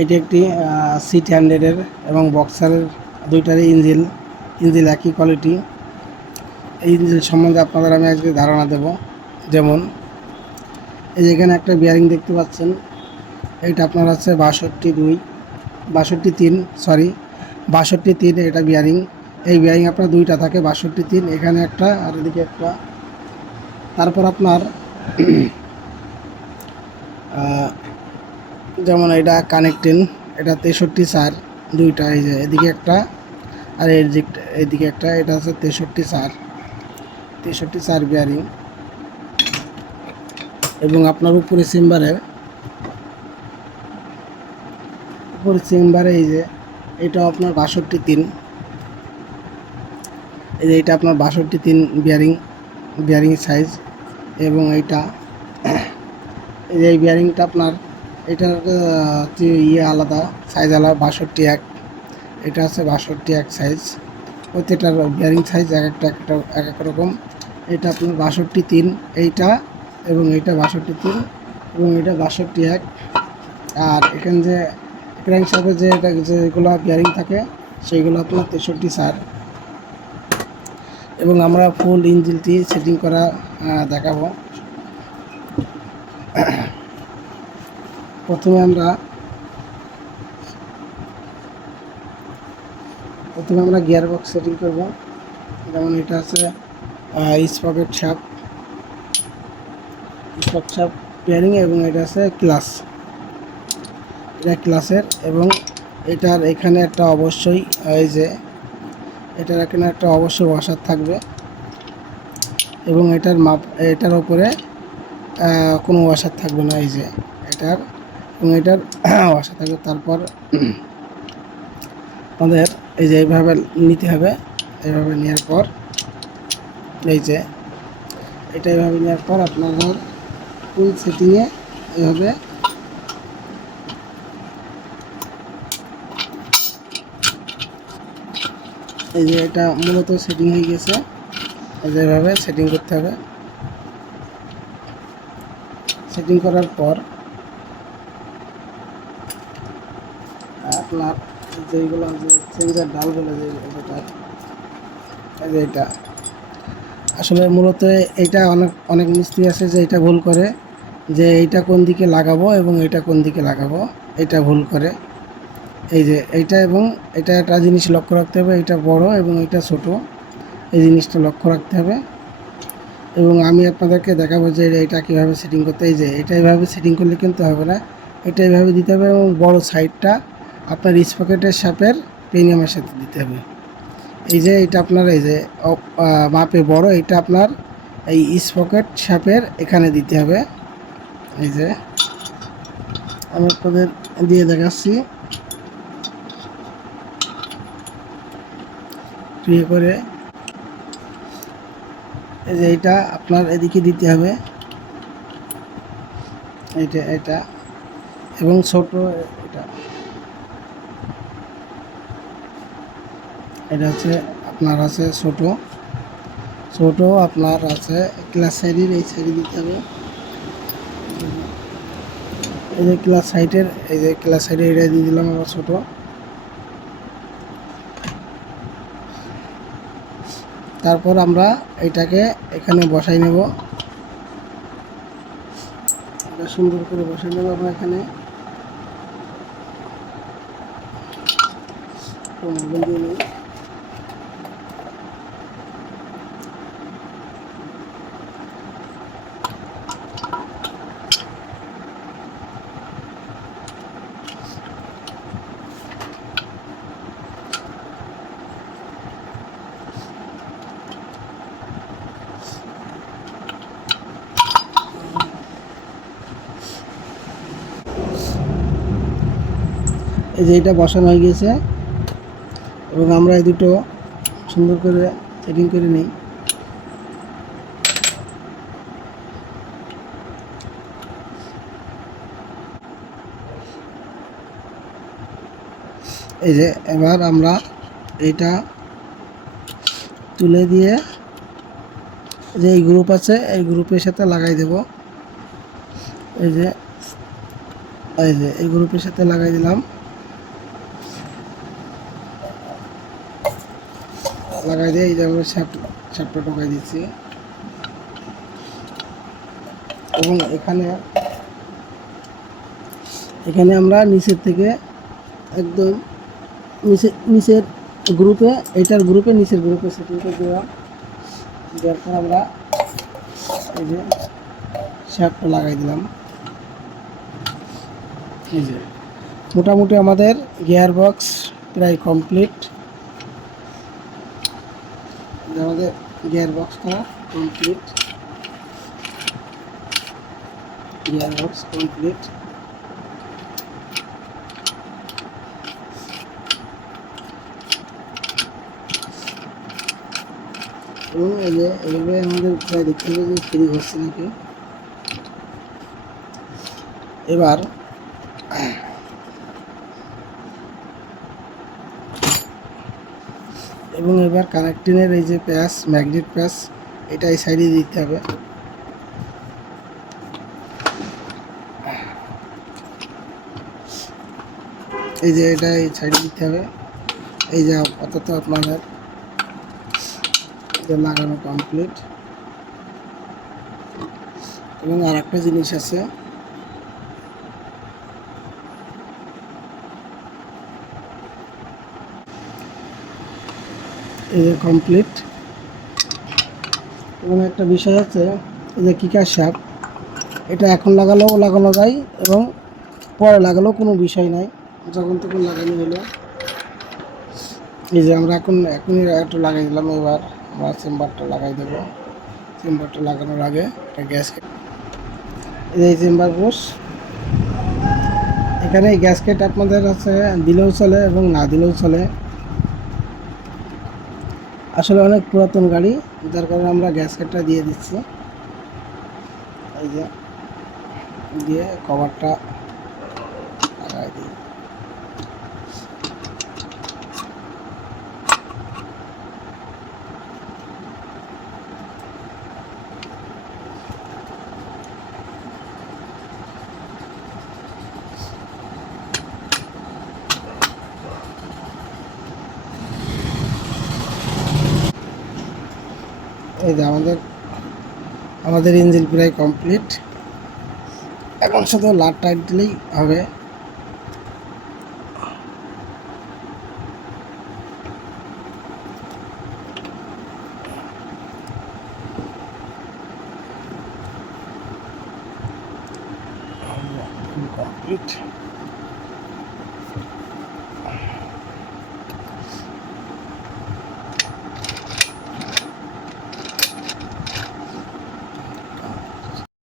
এটি একটি C100 এবং বক্সারের দুইটারই ইঞ্জিল একই কোয়ালিটি। এই ইঞ্জিল সম্বন্ধে আপনাদের আমি আজকে ধারণা দেব। যেমন এই যে এখানে একটা বিয়ারিং দেখতে পাচ্ছেন, এইটা আপনার আছে 62.3 এটা বিয়ারিং। এই বিয়ারিং আপনার দুইটা থাকে, 62.3 এখানে একটা আর এদিকে একটা। তারপর আপনার যেমন এটা কানেক্টিং, এটা 63 দুইটা, এই যে এদিকে একটা আর এদিকে একটা, এটা হচ্ছে 63 বিয়ারিং। এবং আপনার উপরে চেম্বারে এই যে এটা আপনার 62.3, এই যে এটা আপনার 62.3 বিয়ারিং সাইজ। এবং এইটা এই যে এই বিয়ারিংটা আপনার এটার আলাদা সাইজ আলাদা, 62.1, এটা আছে 62.1 সাইজ। প্রত্যেকটার বিয়ারিং সাইজ এক এক রকম। এটা আপনার 62.3 এইটা, এবং এইটা 62.3 এবং এটা 62.1। আর এখানে যে ক্র্যাঙ্কশ্যাফটে যেগুলো বিয়ারিং থাকে সেইগুলো আপনার 63। এবং আমরা ফুল ইঞ্জিনটি সেটিং করা দেখাবো। প্রথমে আমরা গিয়ার বক্স সেটিং করব। যেমন এটা আছে স্পকেট শাফট বিয়ারিং, এবং এটা আছে এটা ক্লাসের। এবং এটার এখানে একটা অবশ্যই এই যে এটার এখানে একটা অবশ্যই ওয়াশার থাকবে, এবং এটার উপরে কোনো ওয়াশার থাকবে না, এই যে এটার ওয়াশার থাকবে। তারপর আমাদের এই যে এইভাবে নিতে হবে। এইভাবে নেওয়ার পর এই যে এইভাবে নেওয়ার পর আপনাদের ফুল সেটিংয়ে এইভাবে এই যে এটা মূলত সেটিং হয়ে গেছে। এইভাবে সেটিং করতে হবে। সেটিং করার পর আপনার যেইগুলো চেঞ্জার ডাল বলে যে এটা আসলে মূলত এইটা অনেক মিস্ত্রি আছে যে এটা ভুল করে, যে এইটা কোন দিকে লাগাবো এবং এইটা কোন দিকে লাগাবো, এটা ভুল করে। এই যে এইটা এবং এটা একটা জিনিস লক্ষ্য রাখতে হবে, এটা বড় এবং এটা ছোট, এই জিনিসটা লক্ষ্য রাখতে হবে। এবং আমি আপনাদেরকে দেখাবো যে এটা কীভাবে সেটিং করতে। এই যে এটা এইভাবে সেটিং করলে কিন্তু হবে না, এটা এইভাবে দিতে হবে। এবং বড় সাইডটা আপনার স্পকেটের শাপের প্রিমিয়ামের সাথে দিতে হবে। এই যে এটা আপনার এই যে মাপে বড়, এটা আপনার এই স্পকেট শাপের এখানে দিতে হবে। এই যে আমি আপনাদের দিয়ে দেখাচ্ছি করে। এই যে এটা আপনার এদিকে দিতে হবে, এটা এবং ছোট এটা হচ্ছে আপনার আছে ছোট আপনার আছে ক্লাস সাইডের এই সাইডে দিতে হবে। এই যে ক্লাস সাইডে এটা দিয়ে দিলাম আমরা ছোট। তারপর আমরা এটাকে এখানে বসাই নেব, এটা সুন্দর করে বসাই নেব আমরা এখানে। এই যে এটা বসানো হয়ে গেছে, এবং আমরা এই দুটো সুন্দর করে সেটিং করে নিই। এই যে এবার আমরা এটা তুলে দিয়ে যে এই গ্রুপ আছে এই গ্রুপের সাথে লাগাই দেব। এই যে এই যে এই গ্রুপের সাথে লাগাই দিলাম, লাগাই দিয়ে এই যে আমরা শ্যাফটটা ঢোকাই দিচ্ছি এবং এখানে এখানে আমরা নিচের থেকে একদম নিচের গ্রুপে, এটার গ্রুপে নিচের গ্রুপে সেটিং করে দিলাম। দেওয়ার পর আমরা এই যে শ্যাফটটা লাগাই দিলাম। এই যে মোটামুটি আমাদের গিয়ার বক্স প্রায় কমপ্লিট। আমাদের গিয়ার বক্সটা কমপ্লিট, গিয়ার বক্স কমপ্লিট। এবং এই যে এইভাবে আমাদের প্রায় দেখতে হবে যে ফ্রি হচ্ছে নাকি। এবার এবং এবার কানেক্টিংয়ের এই যে প্যাচ, ম্যাগনেট প্যাচ, এটা এই সাইডে দিতে হবে। এই যে এটা এই সাইডে দিতে হবে। এই যে আপাতত আপনাদের এটা লাগানো কমপ্লিট। এবং আর একটা জিনিস আছে, এই যে কমপ্লিট। এবং একটা বিষয় আছে, এই যে কিকার শ্যাফট, এটা এখন লাগালেও লাগানো যায় এবং পরে লাগালেও কোনো বিষয় নাই, যখন তখন লাগানো হলো। এই যে আমরা এখনই একটু লাগাই দিলাম। এবার আমরা চেম্বারটা লাগাই দেবো। চেম্বারটা লাগানোর আগে একটা গ্যাসকেট, এই চেম্বার বুশ, এখানে এই গ্যাসকেট আপনাদের আছে দিলেও চলে এবং না দিলেও চলে। আসলে অনেক পুরাতন গাড়ি, যার কারণে আমরা গ্যাসকেটটা দিয়ে দিচ্ছি। এই যে দিয়ে কভারটা লাগাই দিই। এই যে আমাদের ইঞ্জিন প্রায় কমপ্লিট। এখন শুধু লাট টাইট দিলেই হবে। কমপ্লিট।